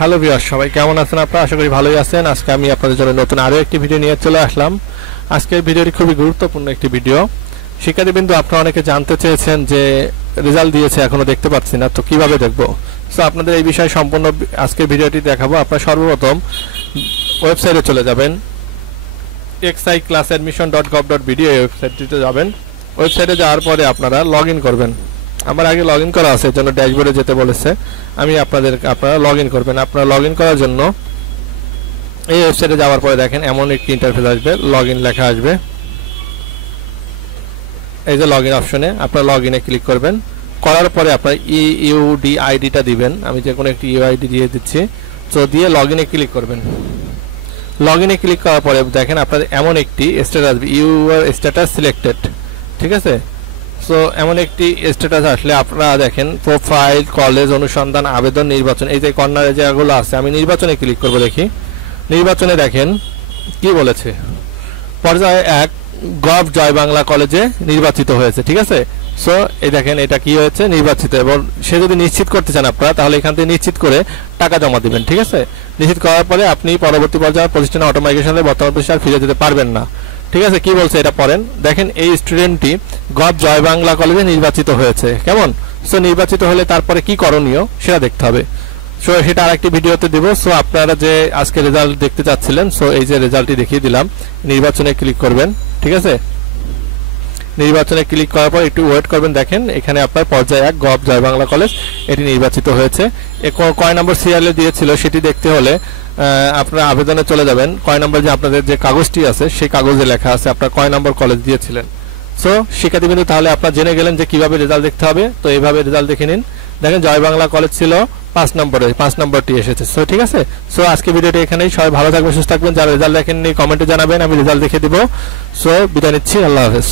Hello viewers, সবাই কেমন আছেন আপনারা? আশা করি ভালোই আছেন। আজকে আমি আপনাদের জন্য নতুন আরও একটি ভিডিও নিয়ে চলে আসলাম। আজকের ভিডিওটি খুবই গুরুত্বপূর্ণ একটি ভিডিও। শিক্ষার্থীবৃন্দ, আপনারা অনেকে জানতে চেয়েছেন যে রেজাল্ট দিয়েছে এখনো দেখতে পাচ্ছি না, তো কিভাবে দেখব? সো আপনাদের এই বিষয়ে সম্পূর্ণ আজকের ভিডিওটি দেখাবো। আপনারা সর্বপ্রথম ওয়েবসাইটে চলে যাবেন, xiclassadmission.gov.bd এই ওয়েবসাইটটিতে যাবেন। ওয়েবসাইটে যাওয়ার পরে আপনারা লগ ইন করবেন। আমার আগে লগ ইন করা আছে, এর জন্য ড্যাশবোর্ডে যেতে বলেছে। আপনারা লগ ইন করবেন। আপনারা লগ ইন করার জন্য এই ওয়েবসাইটে যাওয়ার পরে দেখেন এমন একটি ইন্টারফেস আসবে, লগ ইন লেখা আসবে। এই যে লগ ইন অপশনে আপনারা লগ ইনে ক্লিক করবেন। করার পরে আপনার ইউডি আইডিটা দিবেন। আমি যে কোনো একটি ইউআইডি দিয়ে দিচ্ছি। তো দিয়ে লগ ইনে ক্লিক করবেন। লগ ইনে ক্লিক করার পরে দেখেন আপনার এমন একটি স্ট্যাটাস আসবে, ইউর স্ট্যাটাস সিলেক্টেড। ঠিক আছে? সো এমন একটি স্ট্যাটাস আসলে আপনারা দেখেন প্রোফাইল, কলেজ, অনুসন্ধান, আবেদন, নির্বাচন, এই যে কর্নারে যেগুলো আছে, আমি নির্বাচনে ক্লিক করব। দেখি নির্বাচনে দেখেন কি বলেছে, পর্যায়ে 1 গভ জয় বাংলা কলেজে নির্বাচিত হয়েছে। ঠিক আছে? সো এই দেখেন এটা কি হয়েছে, নির্বাচিত। এবং সে যদি নিশ্চিত করতে চান আপনারা, তাহলে এখান থেকে নিশ্চিত করে টাকা জমা দিবেন। ঠিক আছে? নিশ্চিত করার পরে আপনি পরবর্তী পর্যায়ে প্রতিষ্ঠানে অটোমাইজেশনে বর্তমান প্রতিষ্ঠান ফিরে যেতে পারবেন না। ঠিক আছে? কি বলছে এটা পড়েন। দেখেন এই স্টুডেন্টটি গভ জয় বাংলা কলেজে নির্বাচিত হয়েছে। কেমন? সো নির্বাচিত হলে তারপরে কি করণীয় সেটা দেখতে হবে। সো সেটা আরেকটি ভিডিওতে দেব। সো আপনারা যে আজকে রেজাল্ট দেখতে চাচ্ছিলেন, সো এই যে রেজাল্টটি দেখিয়ে দিলাম। নির্বাচনে ক্লিক করবেন। ঠিক আছে? নির্বাচনে ক্লিক করার পর একটু ওয়েট করবেন। দেখেন এখানে আপনার পর্যায়ে 1 গভ জয় বাংলা কলেজ এটি নির্বাচিত হয়েছে। কয় নম্বর সিরিয়ালে দিয়েছিল সেটি দেখতে হলে আপনারা আবেদনে চলে যাবেন। কয় নম্বর যে আপনাদের যে কাগজটি আছে সেই কাগজে লেখা আছে আপনার কয় নম্বর কলেজ দিয়েছিলেন। সো শিক্ষার্থীবৃন্দ, তাহলে আপনারা জেনে গেলেন যে কিভাবে রেজাল্ট দেখতে হবে। তো এইভাবে রেজাল্ট দেখে নিন। দেখেন জয় বাংলা কলেজ ছিল 5 নম্বরে, 5 নম্বরটি এসেছে। সো ঠিক আছে? সো আজকে ভিডিওটি এখানেই। সবাই ভালো থাকবেন, সুস্থ থাকবেন। যারা রেজাল্ট দেখেননি কমেন্টে জানাবেন, আমি রেজাল্ট দেখে দিব। সো বিদায় নিচ্ছি। আল্লাহ হাফেজ।